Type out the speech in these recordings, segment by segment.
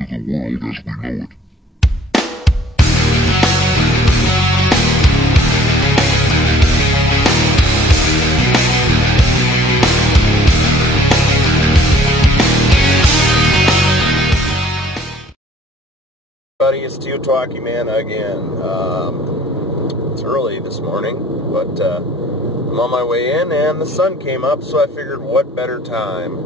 end of the world as we know it. Everybody, it's Talkie Man again. It's early this morning, but I'm on my way in and the sun came up, so I figured what better time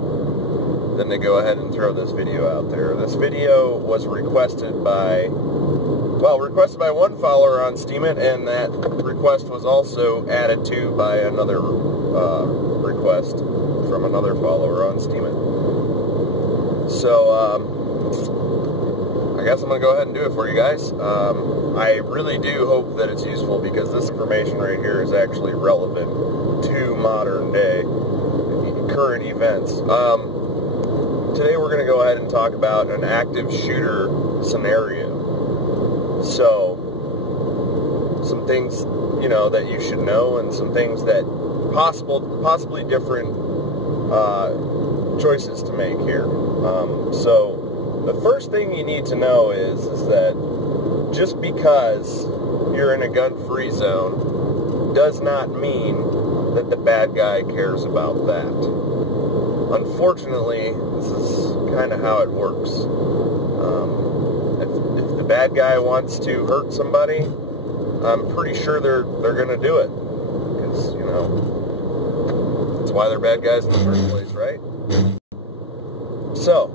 than to go ahead and throw this video out there. This video was requested by one follower on Steemit, and that request was also added to by another request from another follower on Steemit. So, I guess I'm going to go ahead and do it for you guys. I really do hope that it's useful because this information right here is actually relevant to modern day current events. Today we're going to go ahead and talk about an active shooter scenario. So, some things, you know, that you should know, and some things that possibly different choices to make here. So, the first thing you need to know is that just because you're in a gun-free zone does not mean that the bad guy cares about that. Unfortunately, this is kind of how it works. If the bad guy wants to hurt somebody, I'm pretty sure they're going to do it. Because, you know, that's why they're bad guys in the first place, right? So,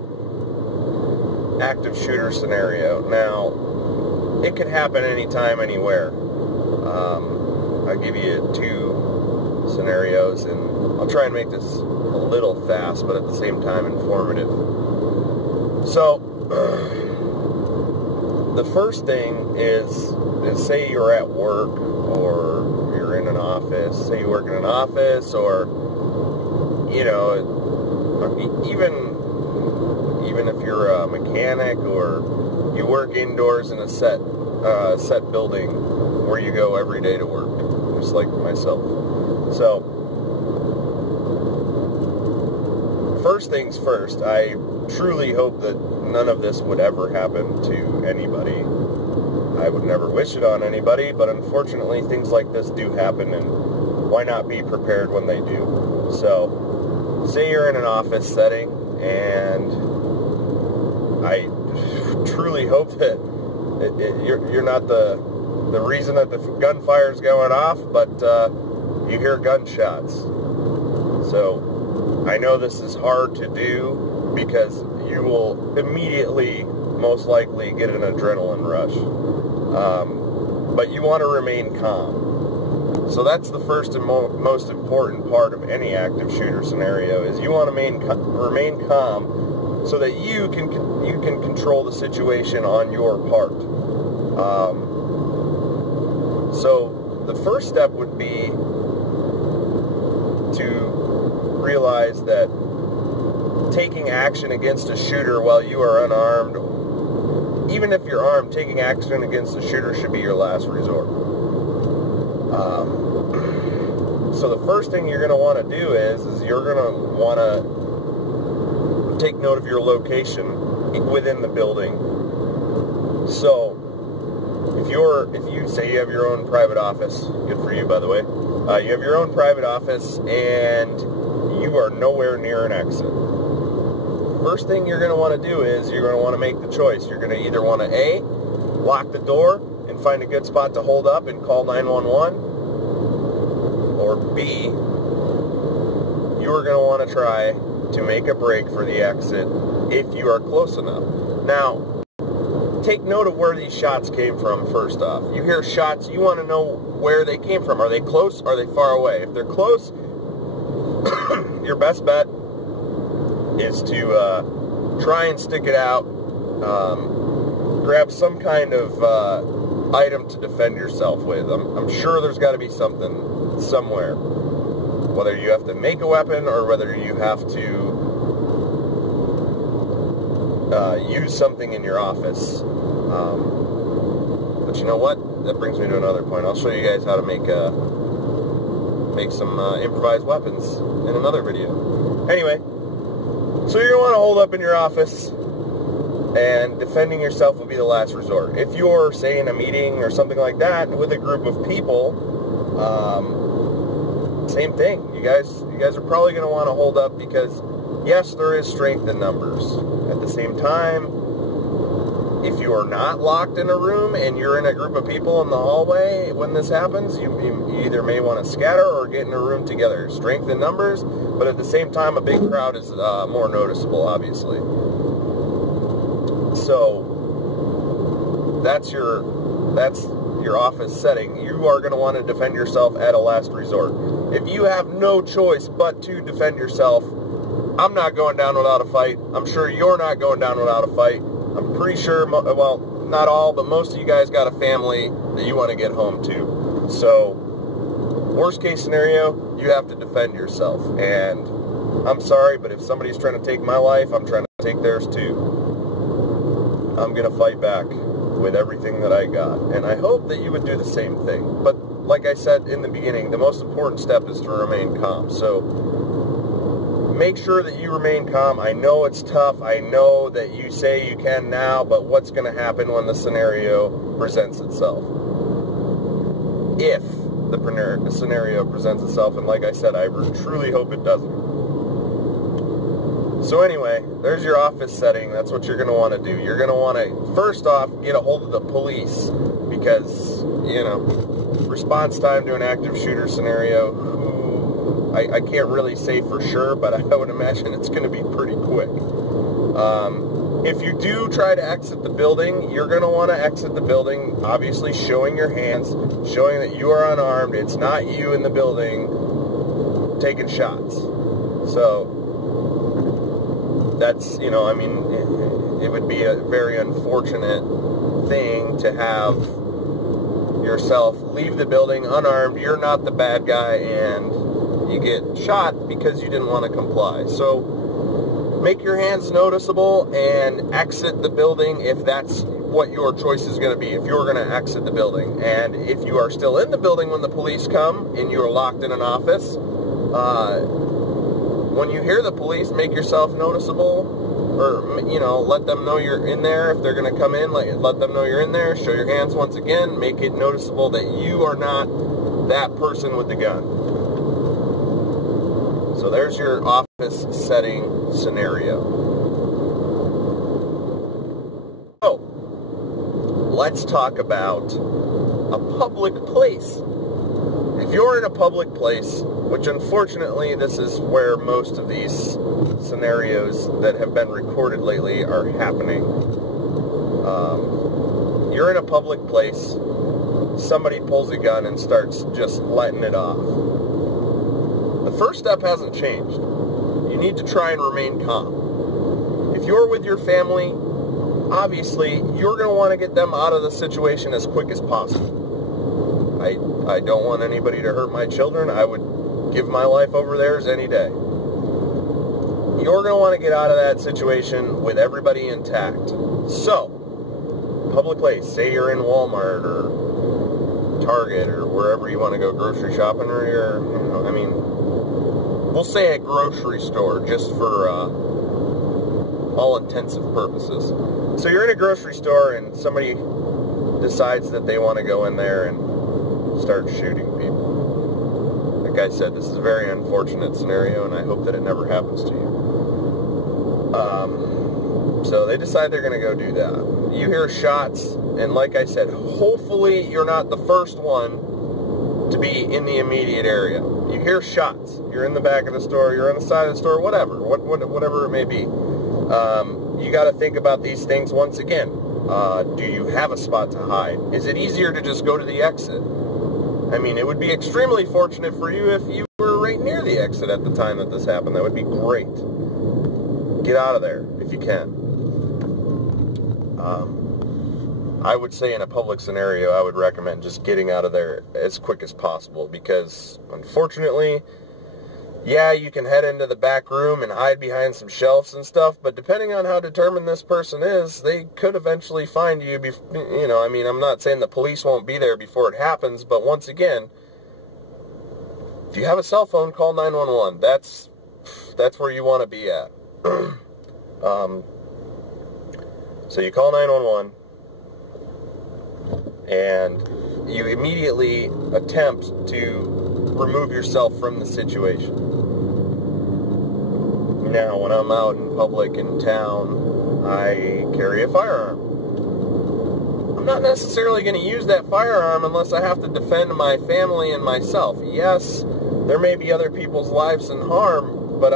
active shooter scenario. Now, it could happen anytime, anywhere. I'll give you two scenarios, and I'll try and make this a little fast, but at the same time informative. So, the first thing is say you're at work, or you're in an office. Say you work in an office, or, you know, even if you're a mechanic, or you work indoors in a set building where you go every day to work, just like myself. So, first things first, I truly hope that none of this would ever happen to anybody. I would never wish it on anybody, but unfortunately things like this do happen, and why not be prepared when they do? So, say you're in an office setting, and I truly hope that you're not the reason that the gunfire is going off, but you hear gunshots. So I know this is hard to do because you will immediately, most likely, get an adrenaline rush. But you want to remain calm. So that's the first and most important part of any active shooter scenario, is you want to remain calm, so that you can control the situation on your part. So the first step would be to realize that taking action against a shooter while you are unarmed, even if you're armed, taking action against a shooter should be your last resort. So the first thing you're going to want to do is you're going to want to take note of your location within the building. So, if you say you have your own private office, good for you, by the way. You have your own private office and you are nowhere near an exit. First thing you're going to want to do is you're going to want to make the choice. You're going to either want to A, lock the door and find a good spot to hold up and call 911, or B, you are going to want to try to make a break for the exit if you are close enough. Now, take note of where these shots came from first off. You hear shots, you want to know where they came from. Are they close? Are they far away? If they're close, your best bet is to try and stick it out. Grab some kind of item to defend yourself with. I'm sure there's got to be something somewhere. Whether you have to make a weapon or whether you have to use something in your office. But you know what? That brings me to another point. I'll show you guys how to make some improvised weapons in another video. Anyway, so you're going to want to hold up in your office, and defending yourself will be the last resort. If you're, say, in a meeting or something like that with a group of people, same thing. You guys are probably going to want to hold up because, yes, there is strength in numbers. At the same time, if you are not locked in a room and you're in a group of people in the hallway when this happens, you either may want to scatter or get in a room together. Strength in numbers, but at the same time, a big crowd is more noticeable, obviously. So that's your office setting. You are going to want to defend yourself at a last resort. If you have no choice but to defend yourself, I'm not going down without a fight. I'm sure you're not going down without a fight. I'm pretty sure, well, not all, but most of you guys got a family that you want to get home to. So, worst case scenario, you have to defend yourself. And I'm sorry, but if somebody's trying to take my life, I'm trying to take theirs too. I'm going to fight back with everything that I got. And I hope that you would do the same thing. But like I said in the beginning, the most important step is to remain calm. So make sure that you remain calm. I know it's tough. I know that you say you can now, but what's going to happen when the scenario presents itself? If the scenario presents itself, and like I said, I truly hope it doesn't. So anyway, there's your office setting. That's what you're going to want to do. You're going to want to, first off, get a hold of the police because, you know, response time to an active shooter scenario, I can't really say for sure, but I would imagine it's going to be pretty quick. If you do try to exit the building, you're going to want to exit the building, obviously showing your hands, showing that you are unarmed. It's not you in the building taking shots. So that's, you know, I mean, it would be a very unfortunate thing to have yourself leave the building unarmed. You're not the bad guy, and you get shot because you didn't want to comply. So make your hands noticeable and exit the building if that's what your choice is going to be, if you're going to exit the building. And if you are still in the building when the police come and you are locked in an office, when you hear the police, make yourself noticeable, or, you know, let them know you're in there. If they're going to come in, let them know you're in there. Show your hands once again. Make it noticeable that you are not that person with the gun. So there's your office setting scenario. So, let's talk about a public place. If you're in a public place, which unfortunately this is where most of these scenarios that have been recorded lately are happening. You're in a public place, somebody pulls a gun and starts just letting it off. The first step hasn't changed. You need to try and remain calm. If you're with your family, obviously you're going to want to get them out of the situation as quick as possible. I don't want anybody to hurt my children. I would give my life over theirs any day. You're going to want to get out of that situation with everybody intact. So, public place, say you're in Walmart or Target or wherever you want to go grocery shopping, or you're, you know, I mean, we'll say a grocery store just for all intensive purposes. So you're in a grocery store and somebody decides that they want to go in there and start shooting people. Like I said, this is a very unfortunate scenario, and I hope that it never happens to you. So they decide they're going to go do that. You hear shots, and like I said, hopefully you're not the first one to be in the immediate area. You hear shots. You're in the back of the store, you're on the side of the store, whatever it may be. You got to think about these things once again. Do you have a spot to hide? Is it easier to just go to the exit? I mean, it would be extremely fortunate for you if you were right near the exit at the time that this happened. That would be great. Get out of there if you can. I would say in a public scenario, I would recommend just getting out of there as quick as possible, because unfortunately, yeah, you can head into the back room and hide behind some shelves and stuff, but depending on how determined this person is, they could eventually find you. You know, I mean, I'm not saying the police won't be there before it happens, but once again, if you have a cell phone, call 911. That's where you want to be at. So you call 911, and you immediately attempt to remove yourself from the situation. Now, when I'm out in public in town, I carry a firearm. I'm not necessarily going to use that firearm unless I have to defend my family and myself. Yes, there may be other people's lives in harm, but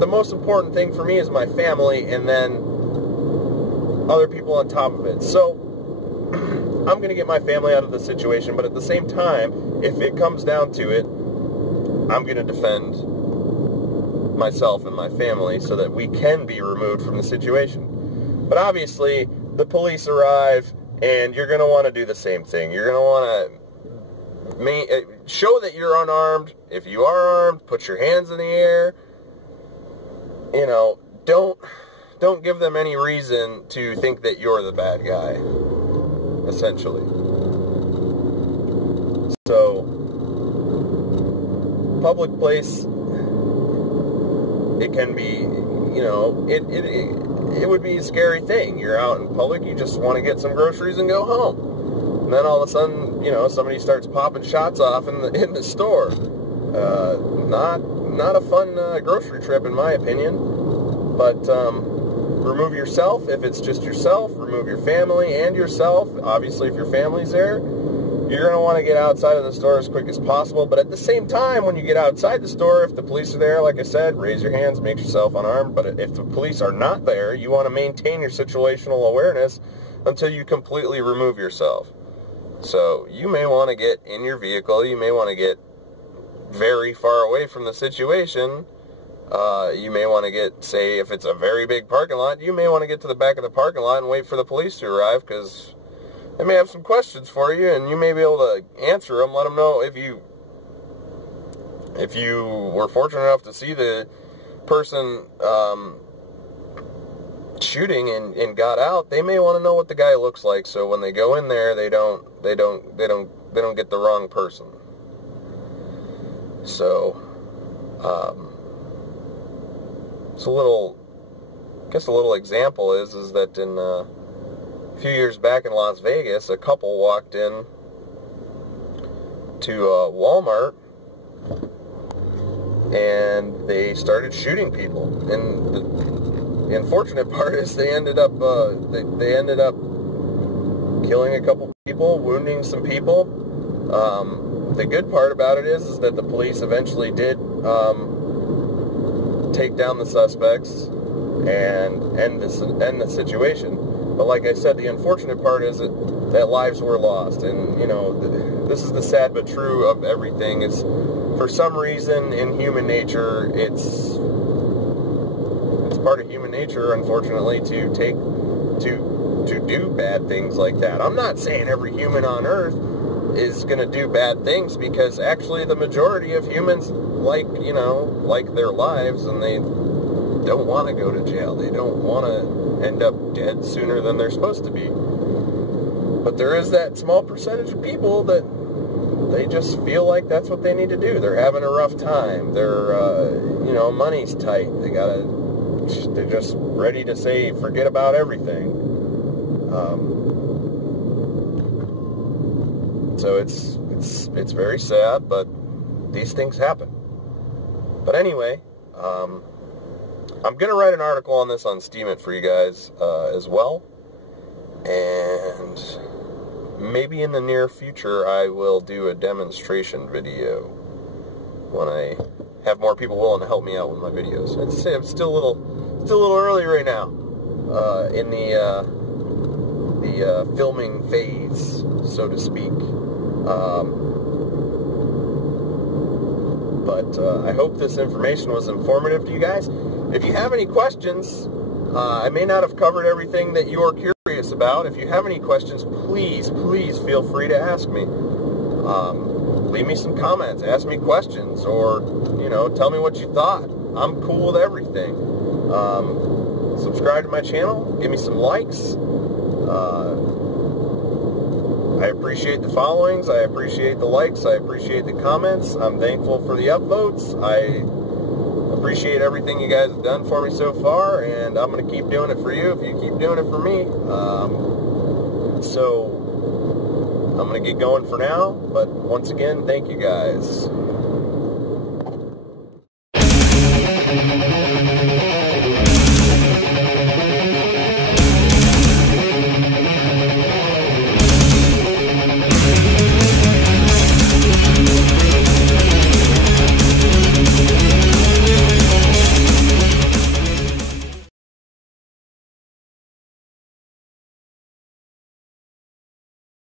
the most important thing for me is my family, and then other people on top of it. So I'm going to get my family out of the situation, but at the same time, if it comes down to it, I'm going to defend myself and my family so that we can be removed from the situation. But obviously, the police arrive, and you're going to want to do the same thing. You're going to want to show that you're unarmed. If you are armed, put your hands in the air. You know, don't give them any reason to think that you're the bad guy, essentially. So, public place, it can be, you know, it would be a scary thing. You're out in public, you just want to get some groceries and go home. And then all of a sudden, you know, somebody starts popping shots off in the store. Not a fun grocery trip, in my opinion. But remove yourself if it's just yourself. Remove your family and yourself. Obviously, if your family's there, you're going to want to get outside of the store as quick as possible. But at the same time, when you get outside the store, if the police are there, like I said, raise your hands, make yourself unarmed. But if the police are not there, you want to maintain your situational awareness until you completely remove yourself. So you may want to get in your vehicle. You may want to get very far away from the situation. You may want to get, say, if it's a very big parking lot, you may want to get to the back of the parking lot and wait for the police to arrive, because they may have some questions for you, and you may be able to answer them. Let them know if you were fortunate enough to see the person shooting and got out. They may want to know what the guy looks like, so when they go in there, they don't get the wrong person. So, so I guess a little example is that in a few years back in Las Vegas, a couple walked in to Walmart, and they started shooting people. And the unfortunate part is they ended up killing a couple people, wounding some people. The good part about it is that the police eventually did take down the suspects and end the situation. But like I said, the unfortunate part is that lives were lost. And, you know, this is the sad but true of everything. Is for some reason in human nature, it's part of human nature, unfortunately, to do bad things like that. I'm not saying every human on Earth is going to do bad things, because actually the majority of humans like their lives, and they don't want to go to jail. They don't want to end up dead sooner than they're supposed to be. But there is that small percentage of people that they just feel like that's what they need to do. They're having a rough time. They're, money's tight. They're just ready to say, forget about everything. So it's very sad, but these things happen. But anyway, I'm going to write an article on this on Steemit for you guys as well. And maybe in the near future I will do a demonstration video when I have more people willing to help me out with my videos. I'd say I'm still a little early right now in the filming phase, so to speak. But I hope this information was informative to you guys. If you have any questions, I may not have covered everything that you're curious about. If you have any questions, please feel free to ask me. Leave me some comments, ask me questions, or, tell me what you thought. I'm cool with everything. Subscribe to my channel, give me some likes. I appreciate the followings, I appreciate the likes, I appreciate the comments. I'm thankful for the upvotes. appreciate everything you guys have done for me so far, and I'm going to keep doing it for you if you keep doing it for me. So I'm going to get going for now, but once again, thank you guys.